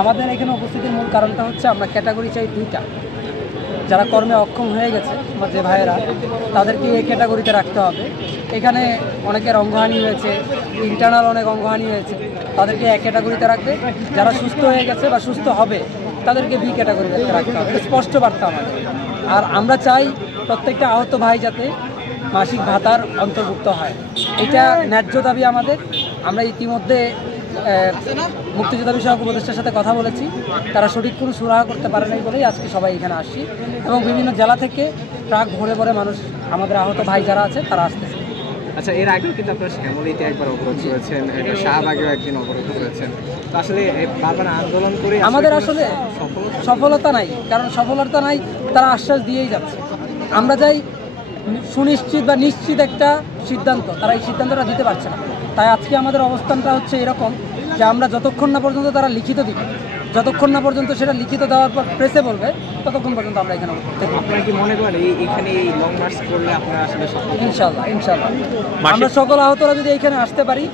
আমাদের এখানে উপস্থিতির মূল কারণটা হচ্ছে আমরা ক্যাটাগরি চাই দুইটা। যারা কর্মে অক্ষম হয়ে গেছে বা যে ভাইয়েরা, তাদেরকে এই ক্যাটাগরিতে রাখতে হবে। এখানে অনেকের অঙ্গহানি হয়েছে, ইন্টারনাল অনেক অঙ্গহানি হয়েছে, তাদেরকে এক ক্যাটাগরিতে রাখবে। যারা সুস্থ হয়ে গেছে বা সুস্থ হবে তাদেরকে বি ক্যাটাগরিতে রাখতে হবে। স্পষ্ট বার্তা আমাদের। আর আমরা চাই প্রত্যেকটা আহত ভাই যাতে মাসিক ভাতার অন্তর্ভুক্ত হয়, এটা ন্যায্য দাবি আমাদের। আমরা ইতিমধ্যে মুক্তিযোদ্ধা বিষয়ক উপদেষ্টার সাথে কথা বলেছি, তারা সঠিক কোনো সুরাহা করতে পারে নাই বলেই আজকে সবাই এখানে আসছি, এবং বিভিন্ন জেলা থেকে ট্রাক ভরে ভরে মানুষ, আমাদের আহত ভাই যারা আছে তারা আসতেছে। আচ্ছা, এর আগেও কিন্তু আপনারা শ্যামলীতে একবার অবরোধ করেছেন, শাহবাগেও একদিন অবরোধ করেছেন, তো আসলে বারবার আন্দোলন করে আমাদের আসলে সফলতা নাই। কারণ সফলতা নাই, তারা আশ্বাস দিয়েই যাচ্ছে। আমরা চাই সুনিশ্চিত বা নিশ্চিত একটা সিদ্ধান্ত, তারা এই সিদ্ধান্তটা দিতে পারছে না। তাই আজকে আমাদের অবস্থানটা হচ্ছে এরকম যে আমরা যতক্ষণ না পর্যন্ত তারা লিখিত দিবে, যতক্ষণ না পর্যন্ত সেটা লিখিত দেওয়ার পর প্রেসে বলবে, ততক্ষণ পর্যন্ত আমরা এখানে থাকবো। আপনারা কি মনে করেন এখানে এই লং মার্চ করলে আপনারা আসলে ইনশাল্লাহ আমরা সকল আহতরা যদি এখানে আসতে পারি,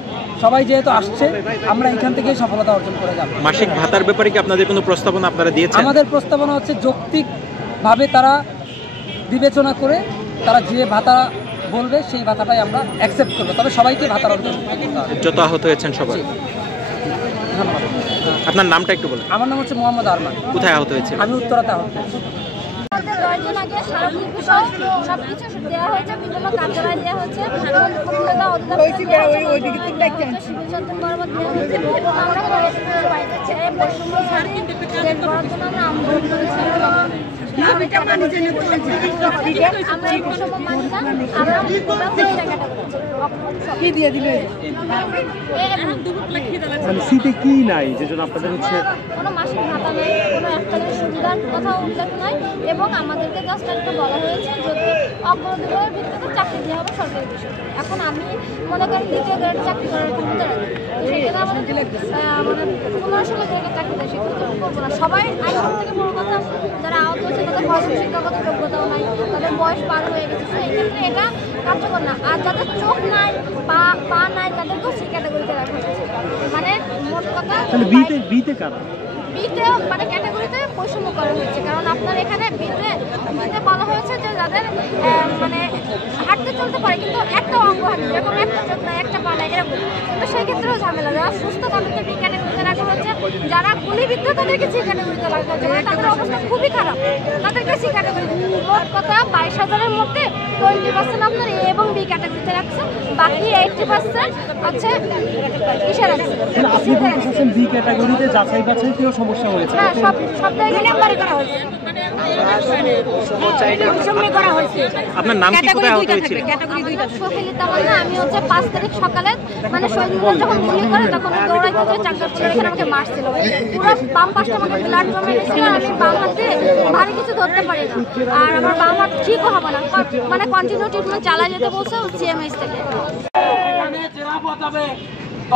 সবাই যেহেতু আসছে, আমরা এখান থেকেই সফলতা অর্জন করে যাব। মাসিক ভাতার ব্যাপারে কি আপনাদের কোনো প্রস্তাবনা আপনারা দিয়েছেন? আমাদের প্রস্তাবনা হচ্ছে যৌক্তিকভাবে তারা বিবেচনা করে তারা যে ভাতা বলবে সেই ভাতাটাই আমরা অ্যাকসেপ্ট করবো, তবে সবাইকে ভাতার অন্তর্ভুক্ত করতে হবে। যত আহত হয়েছেন সবাই। ধন্যবাদ। আপনার নামটা একটু বলুন। আমার নাম হচ্ছে মোহাম্মদ আরমান। কোথায় আহত হয়েছে? আমি উত্তরাতে আহত হয়েছি। সবকিছু দেওয়া হয়েছে, বিভিন্ন কার্যালয় দেওয়া হয়েছে, কি নাই যে জন্য আপনাদের হচ্ছে কোনো মাসিক ভাতা নেই, কোনো এককালীন সুবিধার কথা উল্লেখ নয়, এবং আমাদেরকে জাস্ট একটা বলা হয়েছে যদি অগ্রদূরের ভিত্তিতে চাকরি দেওয়া হবে সরকারি বিষয়। এখন আমি মনে করি দ্বিতীয় গ্রেডে চাকরি করার ক্ষমতা রাখি, সেখানে আমাদের মানে 15-16 গ্রেডের চাকরি দেয়, সেগুলো তো করবো না। সবাই আইন থেকে বড় কথা, যারা আহত হচ্ছে তাদের বয়স শিক্ষাগত যোগ্যতাও নাই, তাদের বয়স পার হয়ে গেছে, তো এই ক্ষেত্রে এটা কার্যকর না। আর যাদের চোখ নাই, পা নাই, তাদেরকেও সেই ক্যাটাগরিতে রাখা হচ্ছে। মানে মোট কথা বিতে কারা বিতে মানে ক্যাটাগরিতে বৈষম্য করা হয়েছে। কারণ আপনার এখানে বিতে বলা হয়েছে যে যাদের মানে হাঁটতে চলতে পারে কিন্তু একটা অঙ্গ হাঁটে, যেরকম একটা চোখ নাই, একটা পা নাই, এরকম, কিন্তু সেই ক্ষেত্রেও ঝামেলা। যারা সুস্থ তাদেরকে বি ক্যাটাগরিতে রাখা হয়েছে, যারা গুলিবিদ্ধ তাদেরকে সি ক্যাটাগরিতে রাখা হয়েছে, মানে তাদের অবস্থা খুবই খারাপ, তাদেরকে সি ক্যাটাগরিতে। মোট কথা 22,000-এর মধ্যে 20% আপনার এ এবং বি ক্যাটাগরিতে রাখছে, বাকি 80% হচ্ছে কিসে রাখছে। আপনি বলতেছেন বি ক্যাটাগরিতে যাচাই বাছাই কেউ সমস্যা হয়েছে? হ্যাঁ, সব জায়গায় নাম্বারে করা হয়েছে। আপনার নাম কি, কোথায় আহত হয়েছিল? সোহেলি তামান্না। আমি হচ্ছে 5 তারিখ সকালে, মানে শহীদুল্লাহ যখন গুলি করে তখন দৌড়াইতে যে চাকর ছিল, এখানে আমাকে মারছিল, পুরো বাম পাশে আমাকে ব্লাড জমে গেছিল। আমি বাম হাতে ভারী কিছু ধরতে পারি না, আর আমার বাম হাত ঠিকও হবে না, মানে কন্টিনিউ ট্রিটমেন্ট চালাই যেতে বলছে সিএমএইচ থেকে।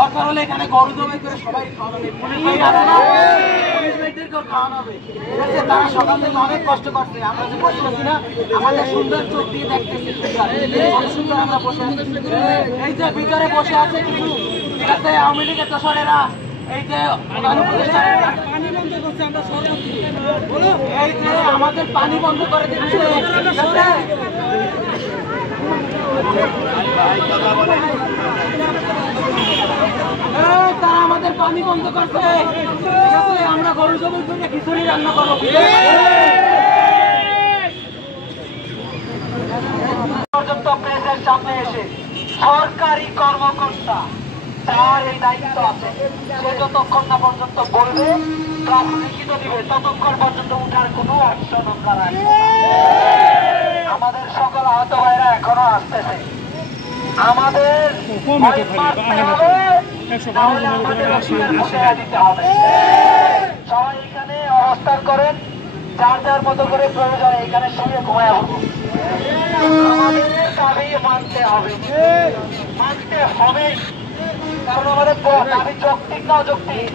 দরকার হলে এখানে গরু জবাই করে সবাই খাওয়াবে, খাওয়ানো হবে। তারা সকাল থেকে অনেক কষ্ট করছে, আমরা যে বসে আছি না, আমাদের সুন্দর চোখ দিয়ে দেখতেছি, সুন্দর আমরা বসে আছি। এই যে ভিতরে বসে আছে কিছু, ঠিক আছে, আওয়ামী লীগের দোসরেরা, এই যে পানি বন্ধ করছে, আমরা এই যে আমাদের পানি বন্ধ করে দিচ্ছে, তারা আমাদের পানি বন্ধ করছে, আমরা গরু জবাই করে খিচুড়ি রান্না করবো। পর্যন্ত প্রেসের সামনে এসে সরকারি কর্মকর্তা তার এই দায়িত্ব আছে, সে যতক্ষণ না পর্যন্ত বলবে প্লাস লিখিত দিবে, ততক্ষণ পর্যন্ত উঠার কোনো অপশন আমরা রাখবো। আমাদের সকল আহত ভাইরা এখনো আসতেছে, আমাদের সবাই এখানে অবস্থান করেন, যার যার মতো করে প্রয়োজন এখানে শুয়ে ঘুমায় উঠবো। আমাদের দাবি মানতে হবে, কারণ আমাদের দাবি যৌক্তিক না অযৌক্তিক।